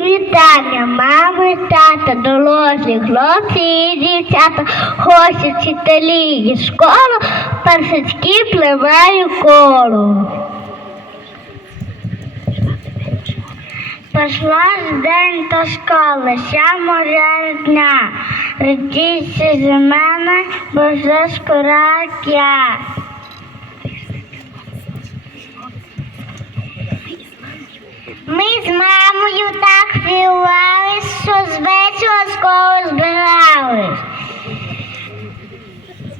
вітання, мами, тата, дорослі, хлопці і дівчата, гості, вчителі і школу, персачки пливаю коло. Пішла ж день до школи, сямо дня. Радійся за мене, бо вже скоро я. З збирались.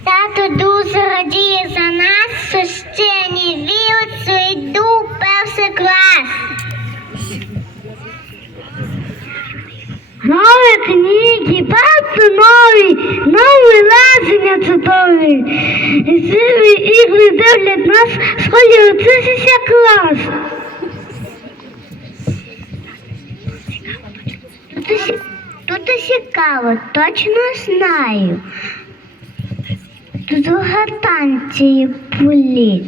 Тато дуже радіє за нас, що ще не вірить, йду в перший клас. Нові книги, багато нові, нові лазення чудові. І ігри дивлять нас, сході вчитися клас. Цікаво, точно знаю. Тут гатанці політ.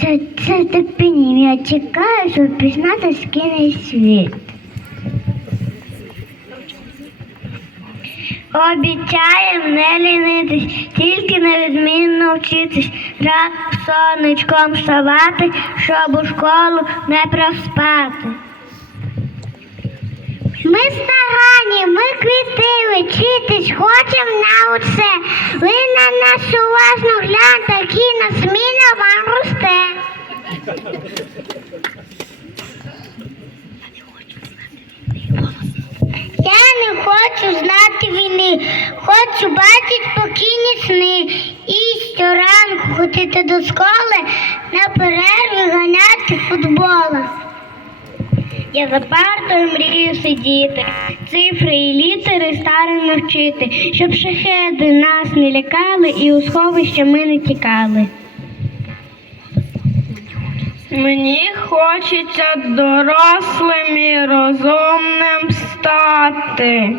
Це, це, терпіння. Я чекаю, щоб пізнати скиний світ. Обіцяєм не лінитись, тільки невідмінно вчитись, рад сонечком вставати, щоб у школу не проспати. Ми ми вчитись, хочемо на усе. Ви на нас уважно гляньте, який на зміна вам росте. Я не хочу знати війни, хочу бачити спокійні сни. І щоранку ходити до школи, на перерві ганяти футбола. Я за партою мрію сидіти, цифри і літери старано вчити, щоб шахеди нас не лякали і у сховище ми не тікали. Мені хочеться дорослим і розумним стати.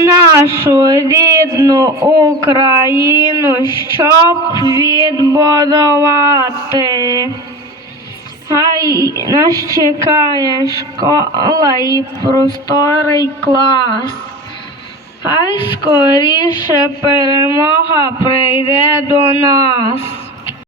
Нашу рідну Україну, щоб відбудувати. Хай нас чекає школа і просторий клас. Хай скоріше перемога прийде до нас.